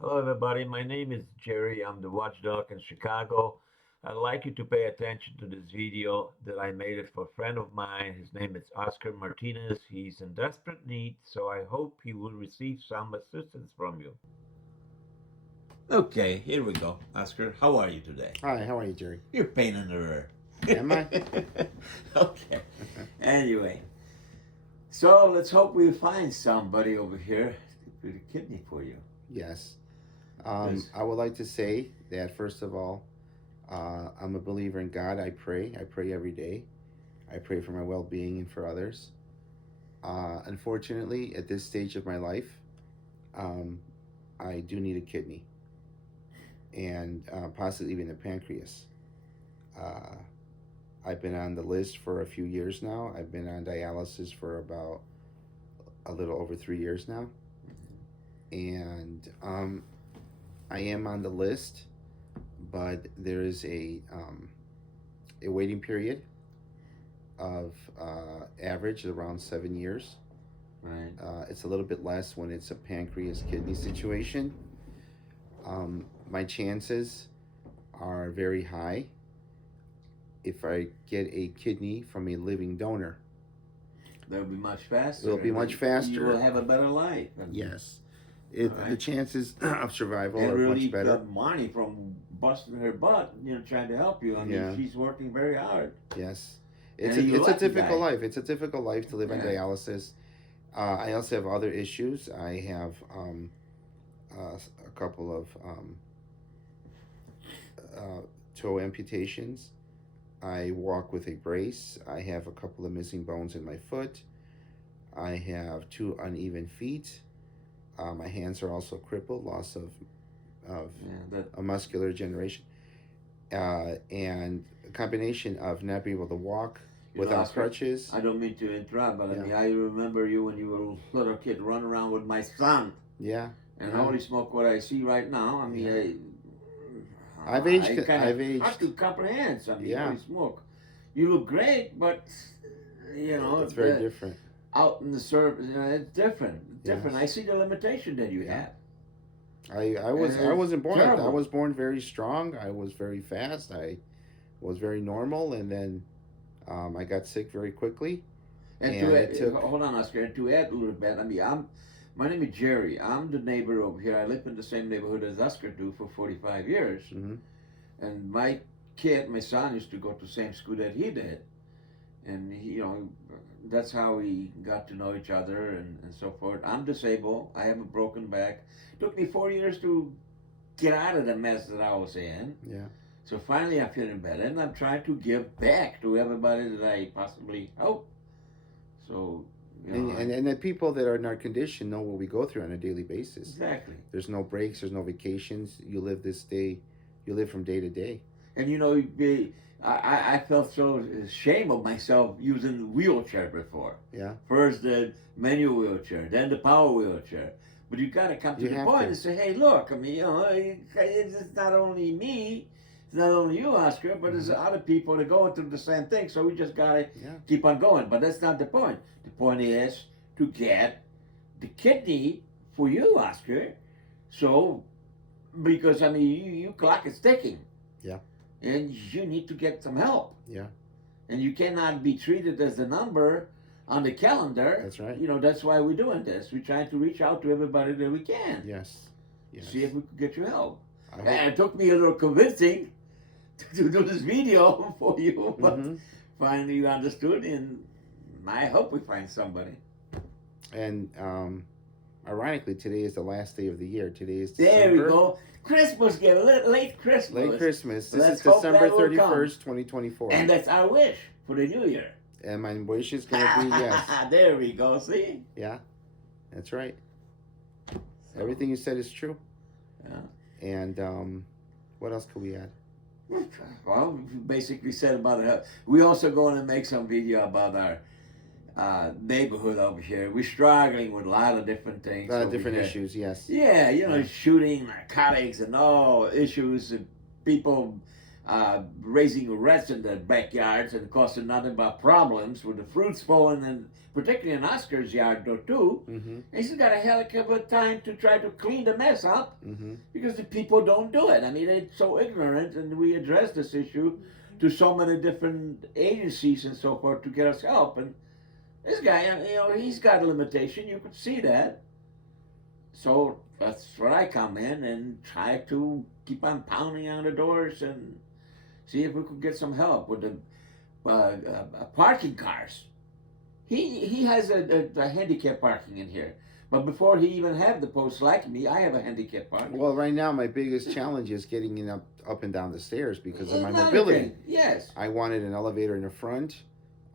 Hello, everybody. My name is Jerry. I'm the watchdog in Chicago. I'd like you to pay attention to this video that I made it for a friend of mine. His name is Oscar Martinez. He's in desperate need, so I hope he will receive some assistance from you. Okay, here we go. Oscar, how are you today? Hi, how are you, Jerry? You're a pain in the rear. Am I? Okay. Anyway, so let's hope we find somebody over here to put a kidney for you. Yes. Yes. I would like to say that, first of all, I'm a believer in God. I pray. I pray every day. I pray for my well being and for others. Unfortunately, at this stage of my life, um, I do need a kidney and possibly even a pancreas. Uh, I've been on the list for a few years now. I've been on dialysis for about a little over 3 years now. And I am on the list, but there is a waiting period of average around 7 years. Right. It's a little bit less when it's a pancreas kidney situation. My chances are very high if I get a kidney from a living donor. That'll be much faster. It'll be much faster. You will have a better life. Yes. Right. The chances of survival And are really much better. got money from busting her butt, trying to help you. I mean, Yeah. she's working very hard. Yes. And It's a, you're it's a lucky difficult guy. life. It's a difficult life to live on Yeah. dialysis. I also have other issues. I have a couple of toe amputations. I walk with a brace. I have a couple of missing bones in my foot. I have two uneven feet. My hands are also crippled, loss of a muscular degeneration, and a combination of not being able to walk without Oscar, crutches. I don't mean to interrupt, but Yeah. I mean, I remember you when you were a little kid running around with my son. Yeah. And Yeah. holy smoke, what I see right now, I mean, Yeah. I've aged. I kinda I've aged. hard to comprehend something. Yeah. Holy smoke. You look great, but, It's very different. out in the service, it's different. It's different. Yes. I see the limitation that you Yeah. have. I wasn't born like that. I terrible. was born very strong. I was very fast. I was very normal, and then I got sick very quickly. And And it took. hold on, Oscar, and to add a little bit, I mean, my name is Jerry. I'm the neighbor over here. I live in the same neighborhood as Oscar do for 45 years. Mhm. And my son, used to go to the same school that he did. And that's how we got to know each other and so forth. I'm disabled. I have a broken back. Took me 4 years to get out of the mess that I was in. Yeah. So finally, I'm feeling better, and I'm trying to give back to everybody that I possibly help. So, And the people that are in our condition know what we go through on a daily basis. exactly. There's no breaks. There's no vacations. You live this day. You live from day to day. And I felt so ashamed of myself using the wheelchair before. Yeah. First the manual wheelchair, then the power wheelchair. But you got to come to You the have point to. and say, hey, look, I mean, it's not only me, it's not only you, Oscar, but there's other people that going through the same thing. So we just got to Yeah. keep on going. But that's not the point. The point is to get the kidney for you, Oscar. So, because, I mean, your clock is ticking. Yeah. And you need to get some help. Yeah. And you cannot be treated as the number on the calendar. That's right. That's why we're doing this. We're trying to reach out to everybody that we can. Yes. Yes. See if we could get you help. I hope- And it took me a little convincing to do this video for you, but Mhm. finally you understood, and I hope we find somebody. And ironically, today is the last day of the year. Today is There December. we go. Christmas gift, late Christmas. Late Christmas. This Let's is hope December that will come. 31st, 2024. And that's our wish for the new year. And my wish is going to be yes. There we go, see? Yeah, that's right. Everything you said is true. Yeah. And what else could we add? Well, we basically said about it. We also going to make some video about our neighborhood over here. We're struggling with a lot of different things. A lot of over different here. issues, yes. Yeah, Yeah. shooting, narcotics, and all issues. People raising rats in their backyards and causing nothing but problems with the fruits falling, and particularly in Oscar's yard though too. Mm-hmm. And he's got a heck of a time to try to clean the mess up Mm-hmm. because the people don't do it. I mean, they're so ignorant, and we address this issue to so many different agencies and so forth to get us help. And this guy, he's got a limitation. You could see that. So that's where I come in and try to keep on pounding on the doors and see if we could get some help with the parking cars. He has a handicap parking in here. But before he even had the post like me, I have a handicap parking. Well, right now my biggest challenge is getting in up and down the stairs because of my Another mobility. thing, yes. I wanted an elevator in the front.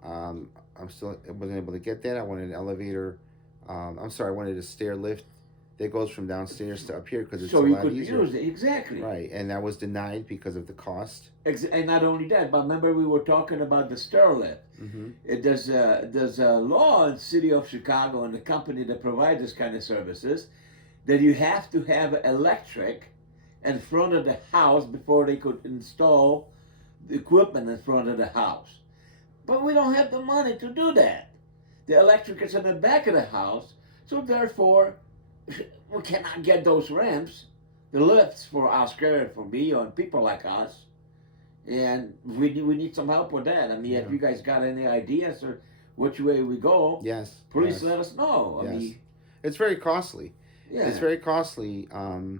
I wasn't able to get that. I wanted an elevator. I wanted a stair lift that goes from downstairs to up here because it's So a you lot could easier. use it, exactly. Right, and that was denied because of the cost. And not only that, but remember we were talking about the stair lift. Mm-hmm. There's a law in the city of Chicago and the company that provides this kind of services that you have to have electric in front of the house before they could install the equipment in front of the house. But we don't have the money to do that. The electric is in the back of the house, so therefore we cannot get those ramps, the lifts for Oscar and for me and people like us. And we need some help with that. I mean, if you guys got any ideas or which way we go, Yes. please yes. let us know. I Yes. mean, It's very costly. yeah. It's very costly. And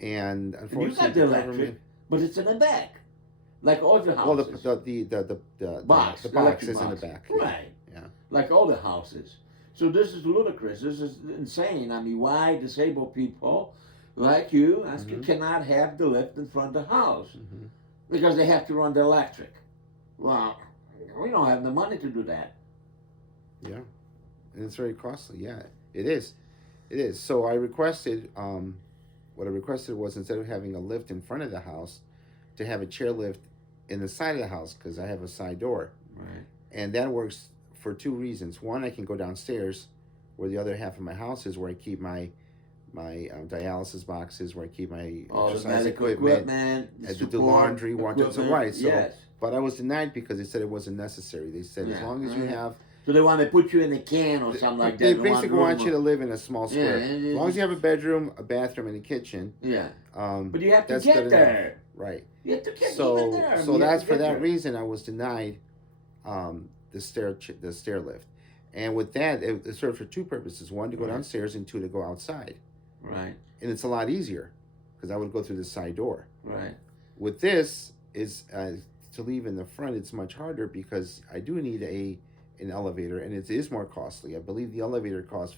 And unfortunately, you got the electric, but it's in the back, like all the well, houses. the box, the the box electric is in the box. back. Right. Yeah. Like all the houses. So this is ludicrous. This is insane. I mean, why disabled people like you, Oscar, Mhm. cannot have the lift in front of the house? Mm-hmm. Because they have to run the electric. Well, we don't have the money to do that. Yeah, and it's very costly. Yeah, it is. It is. So I requested. What I requested was instead of having a lift in front of the house, to have a chairlift in the side of the house because I have a side door, Right. and that works for two reasons. One, I can go downstairs, where the other half of my house is, where I keep my dialysis boxes, where I keep my All the exercise medical equipment. the I do support laundry, so right. So, yes. but I was denied because they said it wasn't necessary. They said as Yeah, long as you right. have. So they want to put you in a can or something like that. They in one basically room want you to live in a small square. Yeah, as long as you have a bedroom, a bathroom, and a kitchen. Yeah. But you have to that's get good there. enough. Right. You have to get even So there. so You have that's to for get that there. reason I was denied the stair lift. And with that, it served for two purposes: one, to go Right. downstairs, and two, to go outside. Right. And it's a lot easier because I would go through the side door. Right. With this, is to leave in the front, it's much harder because I do need an elevator, and it is more costly. I believe the elevator costs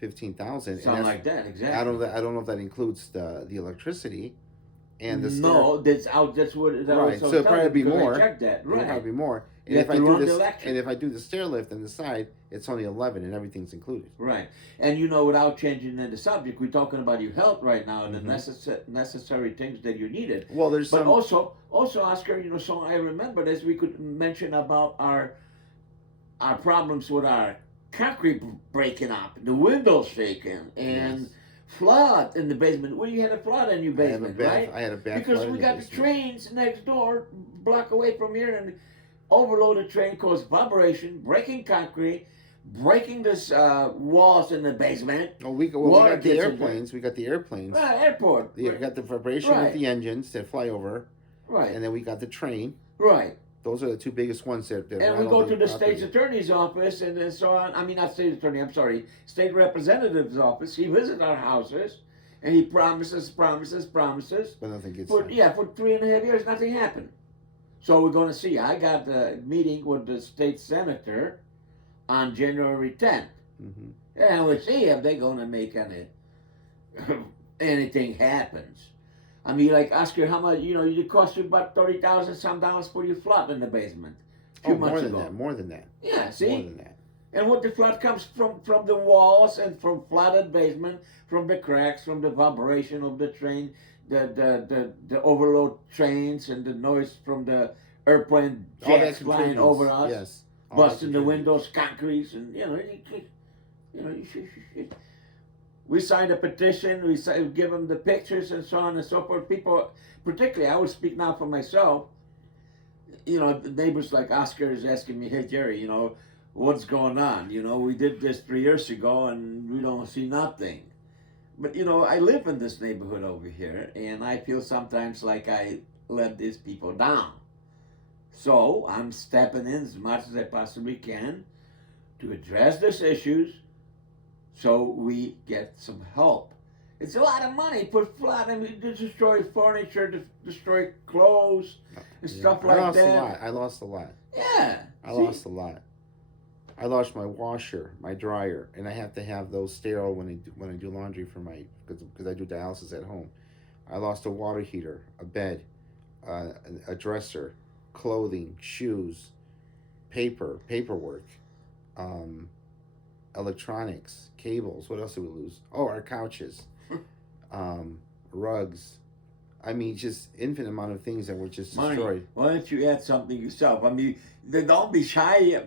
$15,000. Something like that. Exactly. I don't know if that includes the electricity, and the no, that's out. That's what. That right. was So it'd probably be more. I checked that. It'll Right. probably be more. And You if have I to do run the this, electric. and if I do the stair lift on the side, it's only 11, and everything's included. Right. And without changing the subject, we're talking about your health right now and Mhm. the necessary things that you needed. Well, there's But some. also, Oscar, so I remember this. We could mention about our problems with our concrete breaking up, the windows shaking, and Yes. flood in the basement. Well, you had a flood in your basement, right? I had a bad Because flood we in got the basement. trains next door, block away from here, and overloaded train caused vibration, breaking concrete, breaking this walls in the basement. Oh, we Water got the gets in airplanes. We got the airplanes. Airport. We got the vibration Right. with the engines that fly over, Right. and then we got the train. Right. Those are the two biggest ones that. And we go to the state's attorney's office and then so on. I mean, not state attorney, I'm sorry, state representative's office. He visits our houses and he promises. But nothing gets For done. 3.5 years, nothing happened. So we're going to see. I got a meeting with the state senator on January 10th. Mm-hmm. And we'll see if they're going to make anything happens. I mean, like, Oscar, how much, it cost you about $30,000 some dollars for your flood in the basement a few Oh, months ago. More than that. Yeah, see? More than that. And what the flood comes from the walls and from flooded basement, from the cracks, from the vibration of the train, the overload trains and the noise from the airplane All that jets flying contributes. over us, Yes. All busting that the contributes. windows, concrete, and We signed a petition. We give them the pictures and so on and so forth. People, particularly, I will speak now for myself. You know, the neighbors like Oscar is asking me, "Hey Jerry, you know, what's going on? You know, we did this 3 years ago and we don't see nothing." But you know, I live in this neighborhood over here, and I feel sometimes like I let these people down. So I'm stepping in as much as I possibly can to address these issues so we get some help. It's a lot of money. Put flat. I mean, to destroy furniture, to destroy clothes, and Yeah. stuff I like lost that. a lot. I lost a lot. Yeah. I lost a lot. I lost my washer, my dryer, and I have to have those sterile when I do laundry for my because I do dialysis at home. I lost a water heater, a bed, a dresser, clothing, shoes, paperwork, um, electronics, cables. What else did we lose? Oh, our couches, um, rugs. I mean, just infinite amount of things that were just Money. destroyed. Why don't you add something yourself? I mean, don't be shy.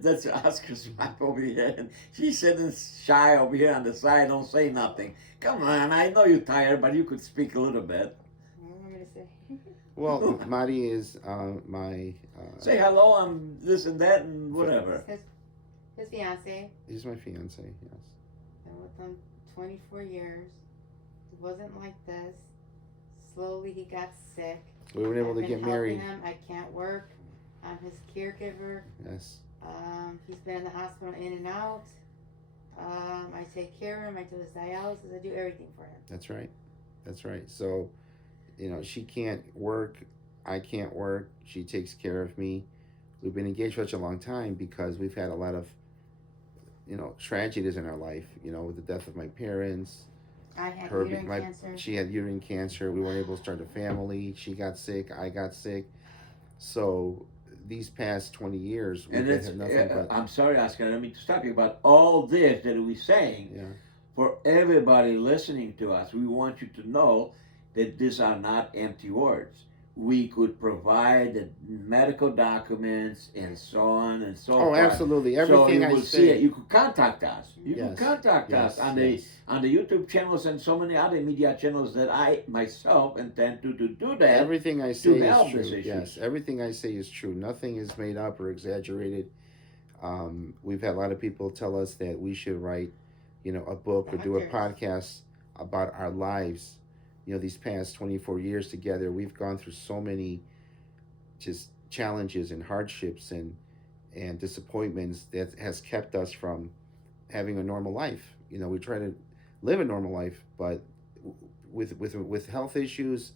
That's Oscar's wife over here, and she's sitting shy over here on the side. Don't say nothing. Come on, I know you're tired, but you could speak a little bit. What do you want me to say? Well, Marty is my. Say hello. I'm this and that and whatever. His fiancée. He's my fiance. Yes. Been with him 24 years. It wasn't like this. Slowly he got sick. We were able I've to been get helping married. him. I can't work. I'm his caregiver. Yes. He's been in the hospital in and out. I take care of him. I do his dialysis. I do everything for him. That's right. That's right. So, you know, she can't work. I can't work. She takes care of me. We've been engaged for such a long time because we've had a lot of, you know, tragedies in our life. You know, with the death of my parents. I had Her, uterine cancer. She had uterine cancer. We weren't able to start a family. She got sick. I got sick. So these past 20 years, we've And it's, had nothing but. I'm sorry, Oscar, I don't mean to stop you, but all this that we're saying, Yeah. for everybody listening to us, we want you to know that these are not empty words. We could provide the medical documents and so on and so Oh, forth. absolutely. So Everything you I will see it. say. You could contact us. You Yes, can contact us on the YouTube channels and so many other media channels that I myself intend to do that. Everything I say help is these true. issues. Yes, everything I say is true. Nothing is made up or exaggerated. We've had a lot of people tell us that we should write, you know, a book or do a podcast about our lives. You know, these past 24 years together, we've gone through so many just challenges and hardships and disappointments that has kept us from having a normal life. You know, we try to live a normal life, but with health issues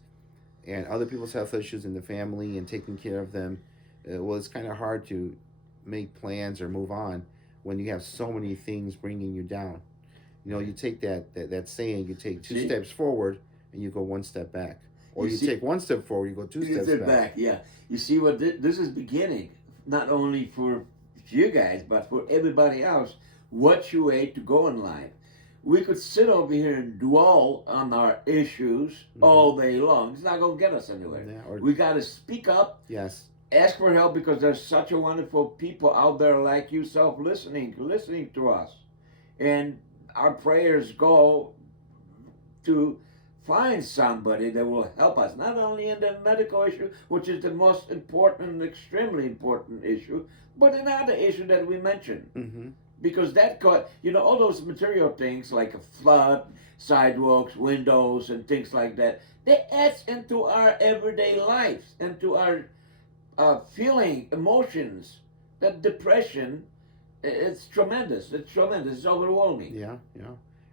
and other people's health issues in the family and taking care of them, well, it's kind of hard to make plans or move on when you have so many things bringing you down. You know, you take that saying, you take two steps forward and you go one step back, or you take one step forward, you go two steps back. Yeah, you see what this is beginning, not only for you guys but for everybody else. What you ate to go in life. We could sit over here and dwell on our issues all day long. It's not going to get us anywhere. Yeah, we got to speak up. Yes. Ask for help, because there's such a wonderful people out there like yourself listening to us. And our prayers go to find somebody that will help us, not only in the medical issue, which is the most important, extremely important issue, but in other issue that we mentioned. Mm-hmm. Because that you know, all those material things like a flood, sidewalks, windows, and things like that, they etch into our everyday lives, into our feeling, emotions. That depression, it's tremendous. It's tremendous. It's overwhelming. Yeah, yeah.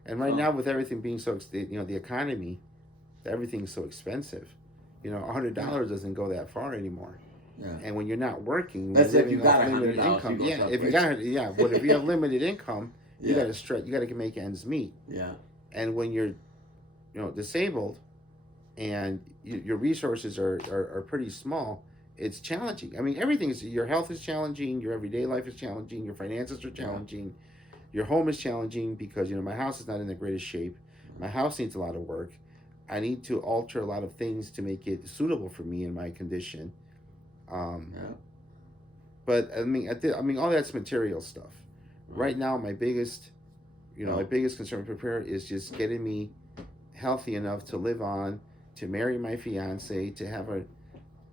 And right now, with everything being so, you know, the economy, everything's so expensive. You know, $100 doesn't go that far anymore. Yeah. And when you're not working, that's you're if you living got off limited $100, income. Yeah, if you got, but if you have limited income, you got to stretch. You got to make ends meet. Yeah. And when you're, you know, disabled, and your resources are pretty small, it's challenging. I mean, everything's, your health is challenging, your everyday life is challenging, your finances are challenging, your home is challenging, because, you know, my house is not in the greatest shape. My house needs a lot of work. I need to alter a lot of things to make it suitable for me in my condition. But I mean, all that's material stuff. Right now, my biggest My biggest concern with Prepare is just getting me healthy enough to live on, to marry my fiance, to have a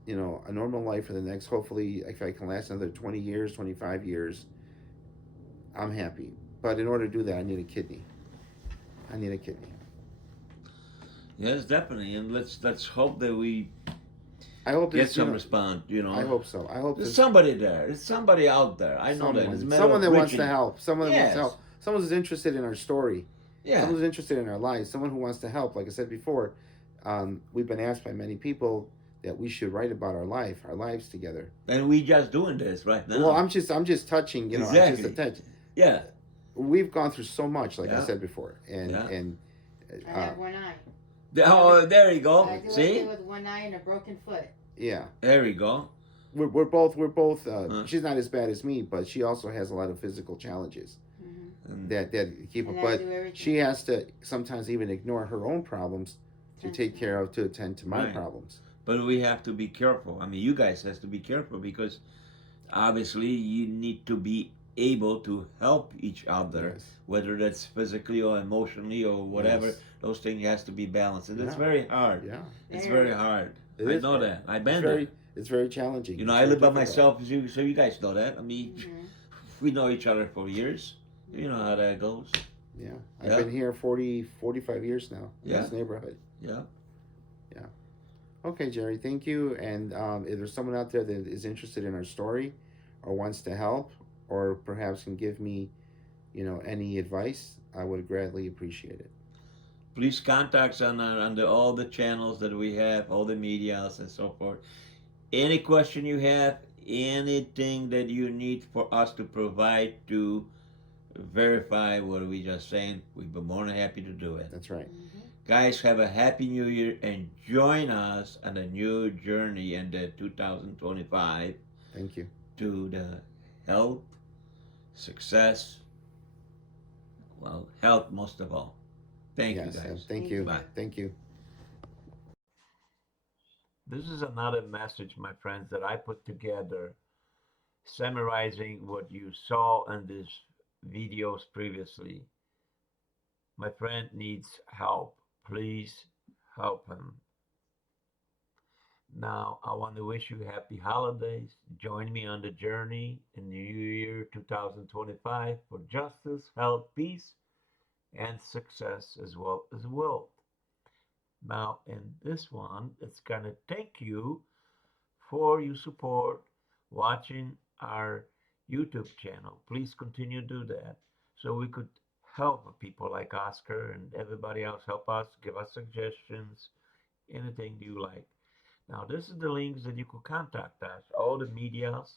normal life for the next, hopefully, if I can last another 20 years, 25 years, I'm happy. But in order to do that, I need a kidney. I need a kidney. Yes, definitely, and let's hope that we I hope get there's, some response. I hope so. I hope There's there's somebody there. There's somebody out there. I know that. It's a matter someone of that wants to reaching. help. Someone that wants to Yes. help. Someone who's interested in our story. Yeah. Someone who's interested in our lives. Someone who wants to help. Like I said before, we've been asked by many people that we should write about our lives together. And we just doing this right now. Well, I'm just touching. Exactly. I'm just a touch. Yeah. We've gone through so much, like I Yeah. said before, and Yeah. and I have one eye. Oh, there you go. I do See? it with one eye and a broken foot. yeah, There you go. we're both. Huh. She's not as bad as me, but she also has a lot of physical challenges Mm-hmm. that keep her. And I But do everything. she has to sometimes even ignore her own problems to attend to my Right. problems. But we have to be careful. I mean, you guys has to be careful because obviously you need to be able to help each other, Yes. whether that's physically or emotionally or whatever. Yes. Those things has to be balanced, and it's Yeah. very hard. Yeah, It's Very. very hard. It I is know hard. that. I've it's been very there. it's very challenging. You know, It's I very live by difficult. myself, so you guys know that. I mean, Mm-hmm. we know each other for years. You know how that goes. Yeah, I've Yeah. been here 45 years now in Yeah. this neighborhood. Yeah. Okay, Jerry, thank you. And if there's someone out there that is interested in our story or wants to help or perhaps can give me, any advice, I would gladly appreciate it. Please contact us on all the channels that we have, all the medias and so forth. Any question you have, anything that you need for us to provide to verify what we just saying, we'd be more than happy to do it. That's right. Mm-hmm. Guys, have a happy new year and join us on a new journey in the 2025 Thank you. to the health, success, well, health most of all. Thank Yes, you and guys. thank you. Bye. Thank you. This is another message, my friends, that I put together summarizing what you saw in these videos previously. My friend needs help. Please help him. Now, I want to wish you happy holidays. Join me on the journey in the new year 2025 for justice, health, peace, and success as well as wealth. Now, in this one, it's going to thank you for your support watching our YouTube channel. Please continue to do that so we could help people like Oscar and everybody else. Help us, give us suggestions, anything you like. Now, this is the links that you could contact us. All the medias,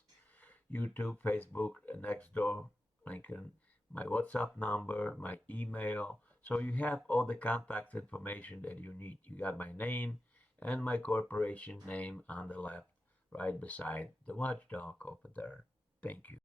YouTube, Facebook, Nextdoor, Lincoln, my WhatsApp number, my email. So you have all the contact information that you need. You got my name and my corporation name on the left, right beside the WatchDog over there. Thank you.